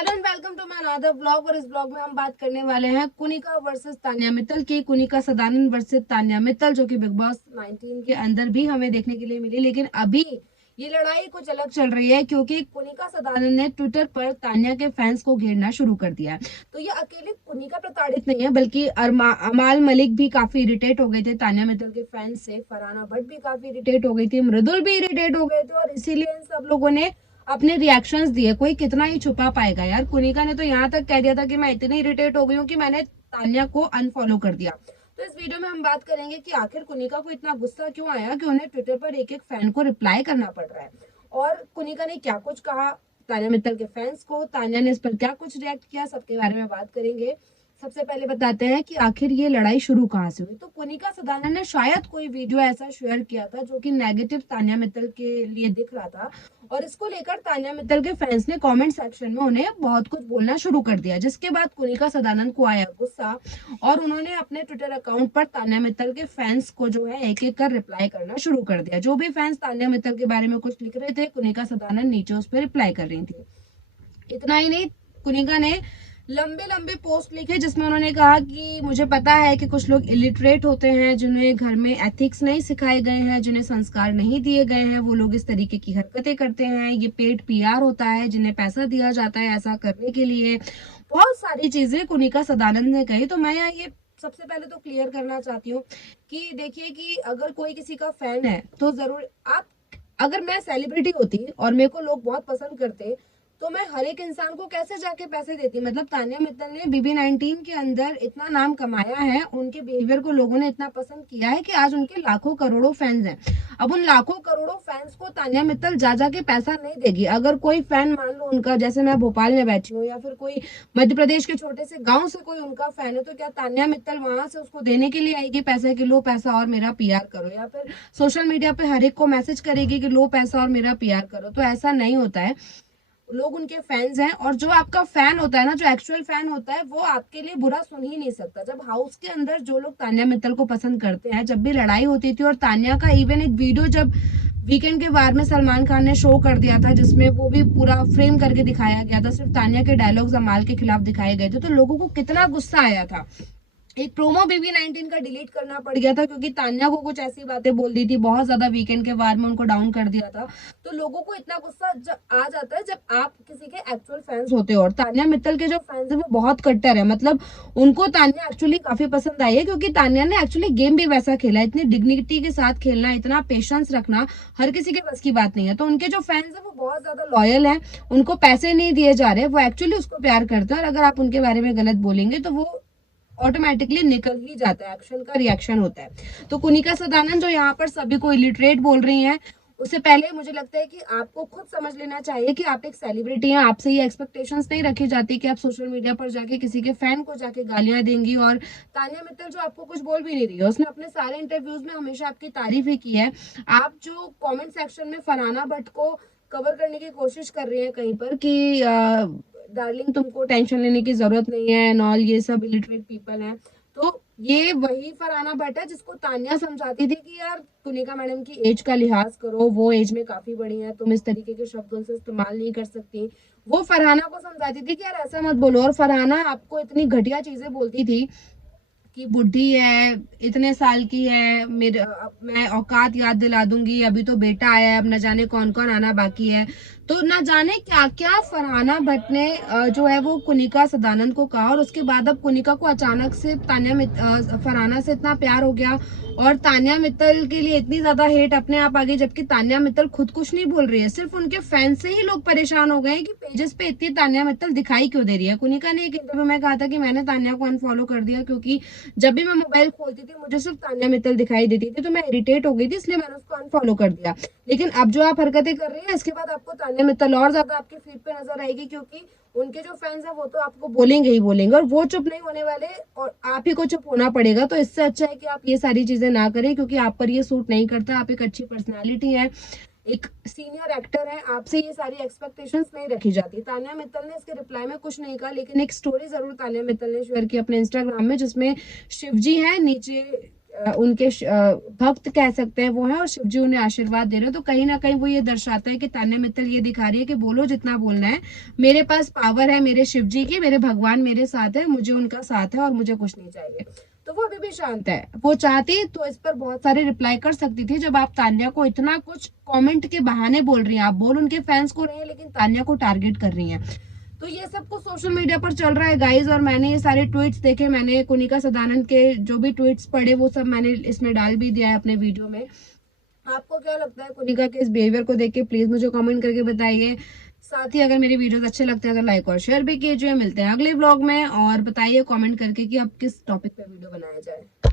Hello and welcome to my another vlog. और इस vlog में हम बात करने वाले हैं कुनिका वर्सेस तान्या मित्तल की। कुनिका सदानंद वर्सेस तान्या मित्तल, जो कि बिग बॉस 19 के अंदर भी हमें देखने के लिए मिली, लेकिन अभी ये लड़ाई कुछ अलग चल रही है क्योंकि कुनिका सदानंद ने ट्विटर पर तान्या के फैंस को घेरना शुरू कर दिया है। तो ये अकेले कुनिका प्रताड़ित नहीं है, बल्कि अमाल मलिक भी काफी इरिटेट हो गए थे तान्या मित्तल के फैंस से। फरहाना भट्ट भी काफी इरिटेट हो गई थी, मृदुल भी इरिटेट हो गए थे, और इसीलिए इन सब लोगों ने अपने रिएक्शंस दिए। कोई कितना ही छुपा पाएगा यार। कुनिका ने तो यहाँ तक कह दिया था कि मैं इतनी इरिटेट हो गई हूँ कि मैंने तान्या को अनफॉलो कर दिया। तो इस वीडियो में हम बात करेंगे कि आखिर कुनिका को इतना गुस्सा क्यों आया कि उन्हें ट्विटर पर एक एक फैन को रिप्लाई करना पड़ रहा है, और कुनिका ने क्या कुछ कहा तान्या मित्तल के फैंस को, तान्या ने इस पर क्या कुछ रिएक्ट किया, सबके बारे में बात करेंगे। सबसे पहले बताते हैं कि आखिर ये लड़ाई शुरू कहाँ से हुई। तो कुनिका सदानंद ने शायद कोई वीडियो ऐसा शेयर किया था जो कि नेगेटिव तान्या मित्तल के लिए दिख रहा था, और इसको लेकर तान्या मित्तल के फैंस ने कमेंट सेक्शन में उन्हें बहुत कुछ बोलना शुरू कर दिया, जिसके बाद कुनिका सदानंद को आया गुस्सा और उन्होंने अपने ट्विटर अकाउंट पर तान्या मित्तल के फैंस को जो है एक एक कर रिप्लाई करना शुरू कर दिया। जो भी फैंस तान्या मित्तल के बारे में कुछ लिख रहे थे, कुनिका सदानंद नीचे उस पर रिप्लाई कर रही थी। इतना ही नहीं, कुनिका ने लंबे लंबे पोस्ट लिखे जिसमें उन्होंने कहा कि मुझे पता है कि कुछ लोग इलिटरेट होते हैं, जिन्हें घर में एथिक्स नहीं सिखाए गए हैं, जिन्हें संस्कार नहीं दिए गए हैं, वो लोग इस तरीके की हरकतें करते हैं। ये पेड पीआर होता है, जिन्हें पैसा दिया जाता है ऐसा करने के लिए। बहुत सारी चीजें कुनिका सदानंद ने कही। तो मैं यहाँ ये सबसे पहले तो क्लियर करना चाहती हूँ कि देखिए कि अगर कोई किसी का फैन है तो जरूर आप, अगर मैं सेलिब्रिटी होती और मेरे को लोग बहुत पसंद करते तो मैं हर एक इंसान को कैसे जाके पैसे देती। मतलब तान्या मित्तल ने BB19 के अंदर इतना नाम कमाया है, उनके बिहेवियर को लोगों ने इतना पसंद किया है कि आज उनके लाखों करोड़ों फैंस हैं। अब उन लाखों करोड़ों फैंस को तान्या मित्तल जा जाके पैसा नहीं देगी। अगर कोई फैन मान लो उनका, जैसे मैं भोपाल में बैठी हूँ, या फिर कोई मध्य प्रदेश के छोटे से गाँव से कोई उनका फैन है, तो क्या तान्या मित्तल वहां से उसको देने के लिए आएगी पैसे कि लो पैसा और मेरा पीआर करो, या फिर सोशल मीडिया पे हर एक को मैसेज करेगी कि लो पैसा और मेरा पीआर करो? तो ऐसा नहीं होता है। लोग उनके फैंस हैं, और जो आपका फैन होता है ना, जो एक्चुअल फैन होता है, वो आपके लिए बुरा सुन ही नहीं सकता। जब हाउस के अंदर जो लोग तान्या मित्तल को पसंद करते हैं, जब भी लड़ाई होती थी, और तान्या का इवन एक वीडियो जब वीकेंड के वार में सलमान खान ने शो कर दिया था, जिसमें वो भी पूरा फ्रेम करके दिखाया गया था, सिर्फ तान्या के डायलॉग्स अमाल के खिलाफ दिखाए गए थे, तो लोगों को कितना गुस्सा आया था। एक प्रोमो BB19 का डिलीट करना पड़ गया था क्योंकि तान्या को कुछ ऐसी बातें बोल दी थी, बहुत ज्यादा वीकेंड के वार में उनको डाउन कर दिया था। तो लोगों को इतना गुस्सा जब आ जाता है जब आप किसी के एक्चुअल फैंस होते हो, और तान्या मित्तल के जो फैंस है वो बहुत कट्टर है। मतलब उनको तान्या एक्चुअली काफी पसंद आई है क्योंकि तान्या ने एक्चुअली गेम भी वैसा खेला, इतनी डिग्निटी के साथ खेलना, इतना पेशेंस रखना हर किसी के बस की बात नहीं है। तो उनके जो फैंस है वो बहुत ज्यादा लॉयल है, उनको पैसे नहीं दिए जा रहे, वो एक्चुअली उसको प्यार करते हैं, और अगर आप उनके बारे में गलत बोलेंगे तो वो ऑटोमेटिकली निकल ही जाता है, एक्शन का रिएक्शन होता है। तो कुनिका सदानंद जो यहाँ पर सभी को इलिटरेट बोल रही हैं, उससे पहले मुझे लगता है कि आपको खुद समझ लेना चाहिए कि आप एक सेलिब्रिटी हैं। आपसे ये एक्सपेक्टेशंस नहीं रखी जाती कि आप सोशल मीडिया पर जाके किसी के फैन को जाके गालियां देंगी। और तान्या मित्तल जो आपको कुछ बोल भी नहीं रही है, उसने अपने सारे इंटरव्यूज में हमेशा आपकी तारीफ ही की है। आप जो कमेंट सेक्शन में फरहाना भट्ट को कवर करने की कोशिश कर रही हैं कहीं पर कि डार्लिंग तुमको टेंशन लेने की जरूरत नहीं है एंड ऑल, ये सब इलिटरेट पीपल हैं, तो ये वही फरहाना भट्ट है जिसको तान्या समझाती थी कि यार कुनिका मैडम की एज का लिहाज करो, वो एज में काफी बड़ी है, तुम इस तरीके के शब्द उनसे इस्तेमाल नहीं कर सकती। वो फरहाना को समझाती थी कि यार ऐसा मत बोलो, और फरहाना आपको इतनी घटिया चीजें बोलती थी कि बुढ़ी है, इतने साल की है, मेरे मैं औकात याद दिला दूंगी, अभी तो बेटा आया है, अब न जाने कौन कौन आना बाकी है। तो ना जाने क्या क्या फरहाना भट्ट ने जो है वो कुनिका सदानंद को कहा, और उसके बाद अब कुनिका को अचानक से फरहाना से इतना प्यार हो गया, और तान्या मित्तल के लिए इतनी ज्यादा हेट अपने आप आ गई, जबकि तान्या मित्तल खुद कुछ नहीं बोल रही है, सिर्फ उनके फैन से ही लोग परेशान हो गए हैं कि पेजेस पे इतनी तान्या मित्तल दिखाई क्यों दे रही है। कुनिका ने एक इंटरव्यू में कहा था कि मैंने तान्या को अनफॉलो कर दिया क्योंकि जब भी मैं मोबाइल खोलती थी मुझे सिर्फ तान्या मित्तल दिखाई देती थी, तो मैं इरिटेट हो गई थी, इसलिए मैंने उसको अनफॉलो कर दिया। लेकिन अब जो आप हरकतें कर रही हैं, इसके बाद आपको तान्या मित्तल और ज्यादा आपके फीड पे नजर आएगी, क्योंकि उनके जो फैंस हैं वो तो आपको बोलेंगे ही बोलेंगे, और वो चुप नहीं होने वाले, और आप ही को चुप होना पड़ेगा। तो इससे अच्छा है कि आप ये सारी चीजें ना करें, क्योंकि आप पर ये सूट नहीं करता। आप एक अच्छी पर्सनैलिटी है, एक सीनियर एक्टर है, आपसे ये सारी एक्सपेक्टेशंस नहीं रखी जाती। तान्या मित्तल ने इसके रिप्लाई में कुछ नहीं कहा, लेकिन एक स्टोरी जरूर तान्या मित्तल ने शेयर की अपने इंस्टाग्राम में, जिसमें शिवजी हैं नीचे उनके भक्त कह सकते हैं वो है, और शिव जी उन्हें आशीर्वाद दे रहे हैं। तो कहीं ना कहीं वो ये दर्शाता है कि तान्या मित्तल ये दिखा रही है कि बोलो जितना बोलना है, मेरे पास पावर है मेरे शिव जी की, मेरे भगवान मेरे साथ है, मुझे उनका साथ है और मुझे कुछ नहीं चाहिए। तो वो अभी भी शांत है। वो चाहती तो इस पर बहुत सारे रिप्लाई कर सकती थी, जब आप तान्या को इतना कुछ कमेंट के बहाने बोल रही हैं, आप बोल उनके फैंस को रही हैं लेकिन तान्या को टारगेट कर रही हैं। तो ये सब कुछ सोशल मीडिया पर चल रहा है गाइज, और मैंने ये सारे ट्वीट्स देखे, मैंने कुनिका सदानंद के जो भी ट्वीट्स पढ़े वो सब मैंने इसमें डाल भी दिया है अपने वीडियो में। आपको क्या लगता है कुनिका के इस बिहेवियर को देख के, प्लीज मुझे कमेंट करके बताइए। साथ ही अगर मेरे वीडियोस अच्छे लगते हैं तो लाइक और शेयर भी कीजिए। मिलते हैं अगले व्लॉग में, और बताइए कमेंट करके कि अब किस टॉपिक पे वीडियो बनाया जाए।